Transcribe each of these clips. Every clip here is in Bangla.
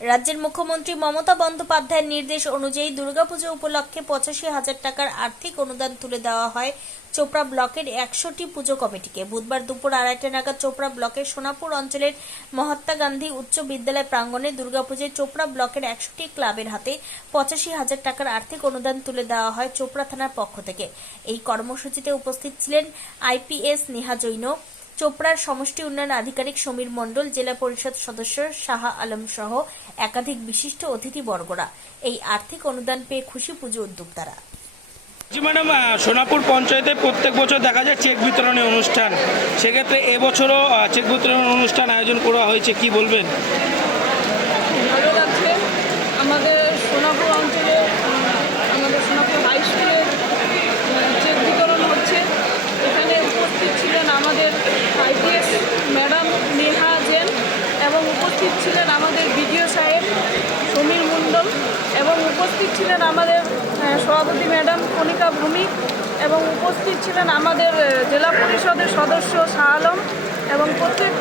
রাজ্যের মুখ্যমন্ত্রী মমতা বন্দ্যোপাধ্যায়ের নির্দেশ অনুযায়ী দুর্গাপুজো উপলক্ষে পঁচাশি হাজার টাকার আর্থিক অনুদান তুলে দেওয়া হয় চোপড়া ব্লকের একশোটি পুজো কমিটিকে। বুধবার দুপুর আড়াইটা নাগাদ চোপড়া ব্লকের সোনাপুর অঞ্চলের মহাত্মা গান্ধী উচ্চ বিদ্যালয় প্রাঙ্গণে দুর্গাপুজোয় চোপড়া ব্লকের একশোটি ক্লাবের হাতে পঁচাশি হাজার টাকার আর্থিক অনুদান তুলে দেওয়া হয় চোপড়া থানার পক্ষ থেকে। এই কর্মসূচিতে উপস্থিত ছিলেন আইপিএস নেহা জৈন চোপড়ার সমষ্টি উন্নয়ন আধিকারিক সমীর মণ্ডল জেলা পরিষদ সদস্য শাহ আলম সহ একাধিক বিশিষ্ট অতিথি বর্গরা এই আর্থিক অনুদান পেয়ে খুশি পুজো উদ্যোক্তারা। জি ম্যাডাম সোনাপুর পঞ্চায়েতে প্রত্যেক বছর দেখা যায় চেক বিতরণের অনুষ্ঠান। সেক্ষেত্রে এবছরও চেক বিতরণ অনুষ্ঠান আয়োজন করা হয়েছে কি বলবেন? ভালো লাগছে। আমাদের সোনাপুর অঞ্চলে আমাদের সোনাপুর হাই স্কুলে চেক বিতরণ হচ্ছে এখানে উপস্থিত ছিলেন আমাদের আইপিএস ম্যাডাম নেহা জেন এবং উপস্থিত ছিলেন আমাদের বিডিও সাহেব সমীর মণ্ডল এবং উপস্থিত ছিলেন আমাদের সভাপতি ম্যাডাম কণিকা ভৌমিক এবং উপস্থিত ছিলেন আমাদের জেলা পরিষদের সদস্য শাহ আলম এবং প্রত্যেক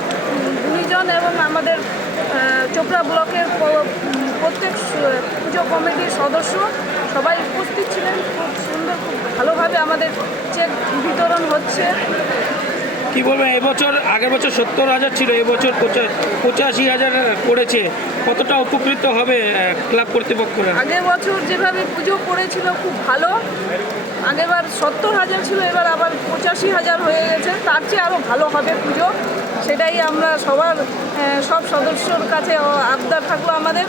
গুণীজন এবং আমাদের চোপড়া ব্লকের প্রত্যেক পুজো কমিটির সদস্য সবাই উপস্থিত ছিলেন। খুব সুন্দর, খুব ভালোভাবে আমাদের চেক বিতরণ হচ্ছে। কি বলবেন? এবছর, আগের বছর সত্তর হাজার ছিল, এবছর পঁচাশি হাজার করেছে কতটা উপকৃত হবে ক্লাব কর্তৃপক্ষরা? আগের বছর যেভাবে পুজো করেছিল খুব ভালো। আগেরবার সত্তর হাজার ছিল, এবার আবার পঁচাশি হাজার হয়ে গেছে। তার চেয়ে আরও ভালো হবে পুজো। সেটাই আমরা সবার সব সদস্যর কাছে আবদার থাকল আমাদের।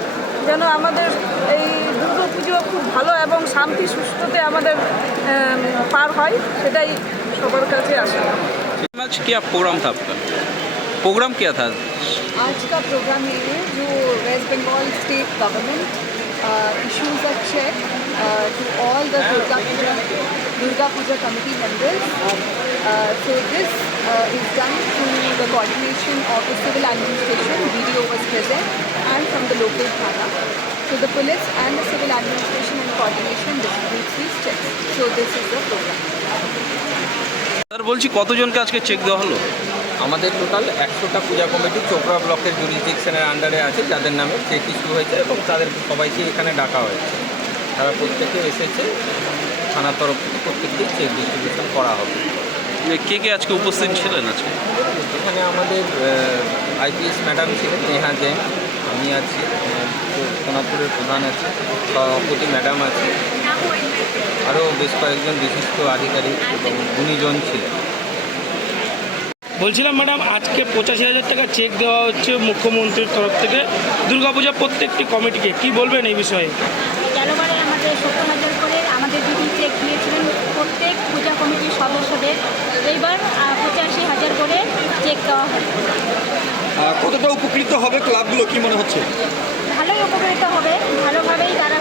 যেন আমাদের এই দুর্গা পুজো খুব ভালো এবং শান্তি সুষ্ঠুতে আমাদের পার হয়, সেটাই সবার কাছে আসে आज क्या प्रोग्राम था आपका? प्रोग्राम क्या था? आज का प्रोग्राम ये है जो West Bengal state government issues a check to all Durga Durga Puja committee members so this is done through the coordination of civil administration B D O present and from the local thana so the police and the civil administration in coordination this check so this is the program sir বলছি কতজনকে আজকে চেক দেওয়া হলো? আমাদের টোটাল একশোটা পূজা কমিটি চোপড়া ব্লকের জুরিসডিকশনের আন্ডারে আছে যাদের নামে চেক ইস্যু হয়েছে এবং তাদের সবাইকে এখানে ডাকা হয়েছে। তারা প্রত্যেকে এসেছে থানার তরফ থেকে প্রত্যেককেই চেক ডিস্ট্রিবিউশন করা হবে। কে কে আজকে উপস্থিত ছিলেন আজকে? এখানে আমাদের আইপিএস ম্যাডাম ছিলেন নেহা জৈন। আমি আছি সোনাপুরের প্রধান আছে সভাপতি ম্যাডাম আছে। আরও বেশ কয়েকজন বিশিষ্ট আধিকারিক এবং গুণীজন ছিলেন। বলছিলাম ম্যাডাম আজকে পঁচাশি হাজার টাকা চেক দেওয়া হচ্ছে মুখ্যমন্ত্রীর তরফ থেকে। দুর্গাপূজা প্রত্যেকটি কমিটিকে কি বলবেন এই বিষয়ে? গেলবারে আমাদের সত্তর হাজার করে আমাদের দিদি চেক দিয়েছিলেন প্রত্যেক পূজা কমিটির সদস্যদের। এইবার পঁচাশি হাজার করে চেক দেওয়া কতটা উপকৃত হবে ক্লাবগুলো কি মনে হচ্ছে? ভালোই উপকৃত হবে। ভালোভাবেই তারা